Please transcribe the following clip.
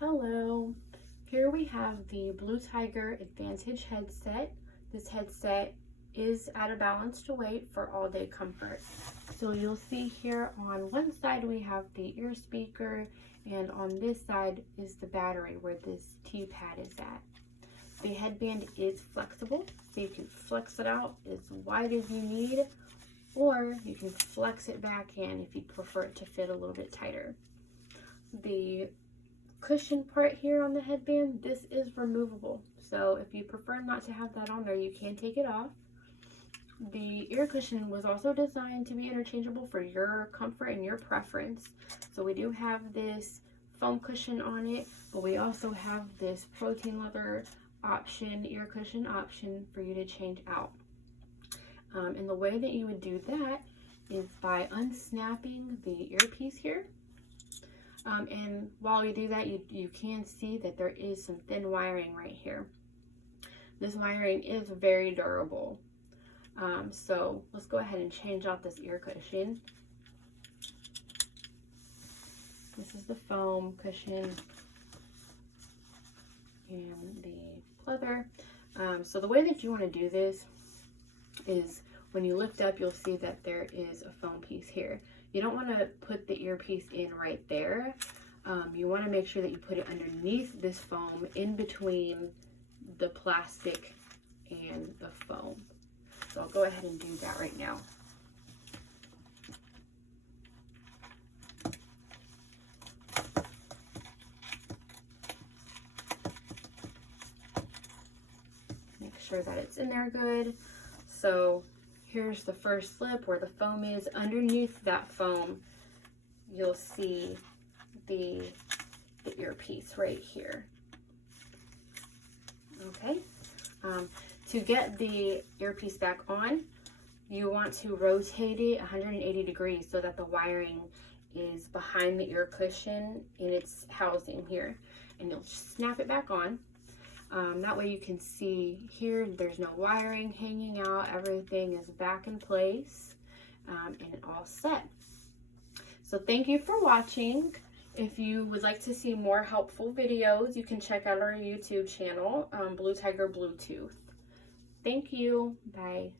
Hello, here we have the Blue Tiger Advantage headset. This headset is at a balanced weight for all day comfort. So you'll see here on one side we have the ear speaker, and on this side is the battery where this T-pad is at. The headband is flexible, so you can flex it out as wide as you need, or you can flex it back in if you prefer it to fit a little bit tighter. The cushion part here on the headband, this is removable, so if you prefer not to have that on there, you can take it off. The ear cushion was also designed to be interchangeable for your comfort and your preference. So we do have this foam cushion on it, but we also have this protein leather option, ear cushion option for you to change out. And the way that you would do that is by unsnapping the earpiece here. And while you do that, you can see that there is some thin wiring right here. This wiring is very durable. So let's go ahead and change out this ear cushion. This is the foam cushion and the leather. So the way that you want to do this is when you lift up, you'll see that there is a foam piece here. You don't want to put the earpiece in right there. You want to make sure that you put it underneath this foam, in between the plastic and the foam. So I'll go ahead and do that right now. Make sure that it's in there good. So here's the first slip where the foam is. Underneath that foam, you'll see the earpiece right here. Okay. To get the earpiece back on, you want to rotate it 180 degrees so that the wiring is behind the ear cushion in its housing here. And you'll snap it back on. That way you can see here there's no wiring hanging out. Everything is back in place and all set. So thank you for watching. If you would like to see more helpful videos, you can check out our YouTube channel, Blue Tiger Bluetooth. Thank you. Bye.